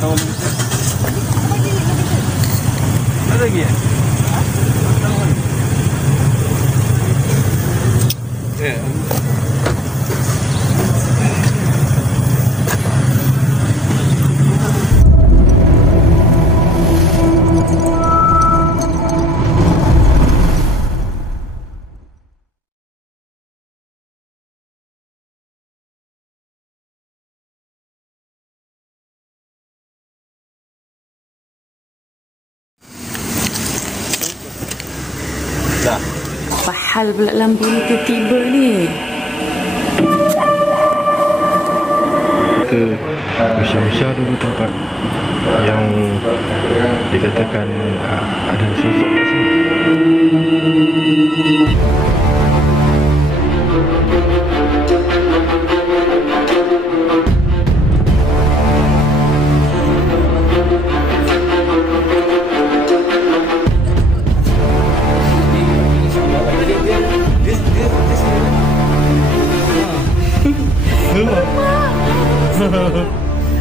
tahun lebih. Ada lagi ya? Tahun. Ya. Dah. Pahal pula lampu ni tiba-tiba ni. Kita usia-usia dulu tempat yang dikatakan ada sosok kat sini.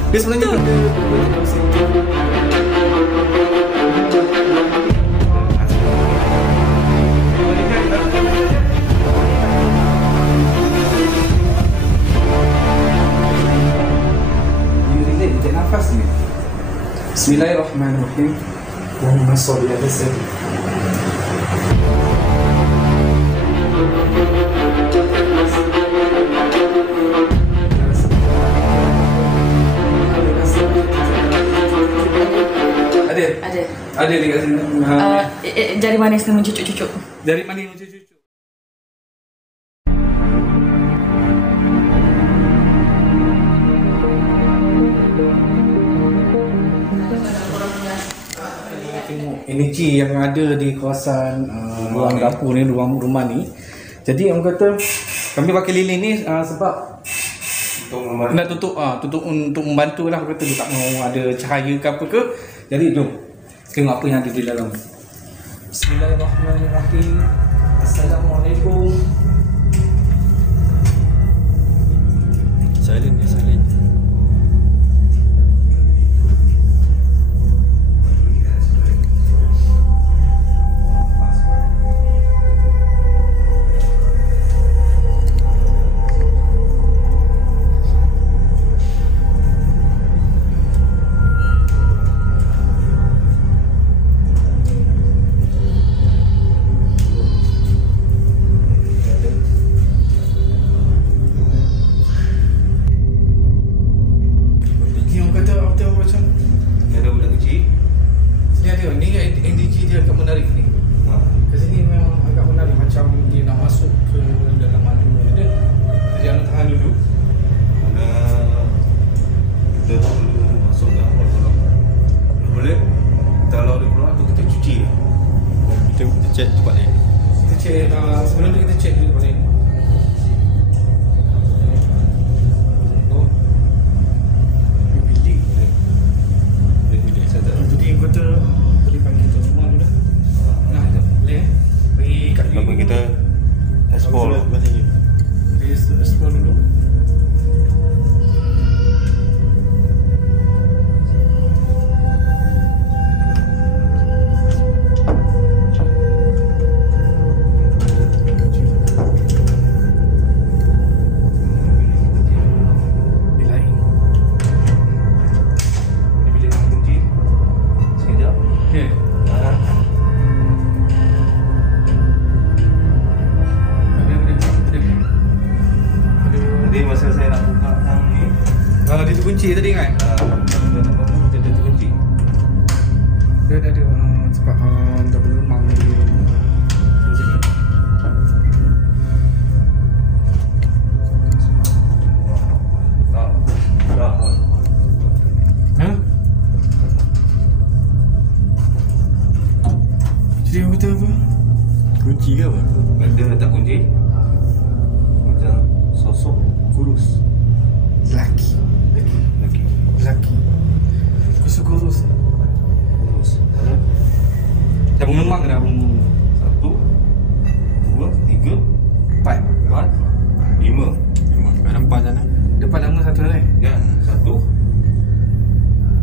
Dia sebenarnya ada dia nafas ni. Bismillahirrahmanirrahim. Allahumma shalli ala sayyidina. Ada di kat sini. Jari manis ni mencucuk-cucuk. Jari manis mencucuk-cucuk. Tengok energi yang ada di kawasan ruang dapur ni, ruang rumah ni. Jadi orang kata kami pakai lilin ni sebab nak tutup untuk membantu lah. Kata dia tak mau ada cahaya ke apa ke. Jadi jom tengok apa yang ada di dalam. Bismillahirrahmanirrahim. Assalamualaikum. Silent ya, silent. Cek tempat ni. Kita cek sebelum tu kita cek dulu tempat ni. Oh. Bilik. Bilik saya tak. Jadi yang kata boleh panggil tu rumah dulu dah. Nah, boleh. Bagi kat Apa kita explore macam ni. Explore dulu. Dia terkunci tadi kan? Dia terkunci. Dia ada sebab dah berlemang di sini. Hah? Jadi yang kata apa? Kunci ke apa? Dia tak kunci. Macam sosok kurus. Lelaki. Kurus. Dah memang dah. 1, 2, 3, 4, 5. Memang kat depan sana. Depan nama satu kan? Ya, 1,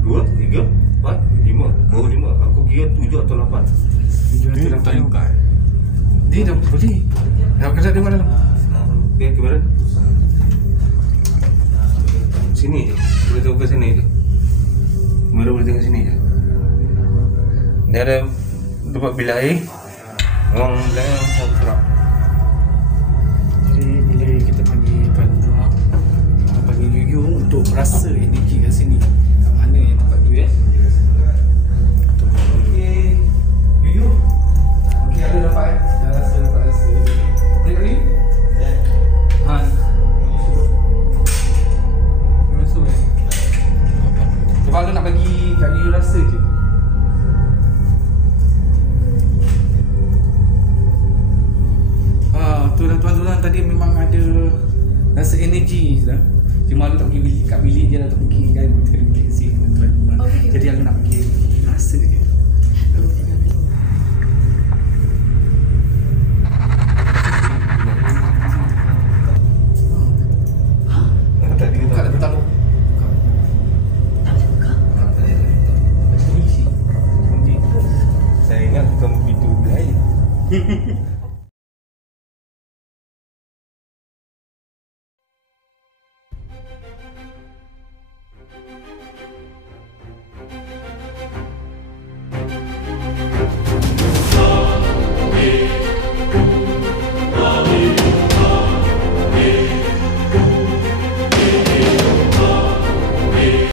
2, Dia 7 atau 8. Dia dah juga. Dia dah boleh. Dah kerja di mana? Okey, kamera. Sini je. Boleh tengok ke sini je. Kamera boleh tengok sini je. Dia ada tempat bilik air. Orang belakang saya terap. Jadi bila kita panggilkan panggil Yuyu untuk merasa energi kat sini. Kat mana yang tempat tu Okey. Yuyu. Okey, ada dapat dah rasa. Boleh kali? Ya. Han. Masuk. Sebab lu nak bagi kat Yuyu rasa je.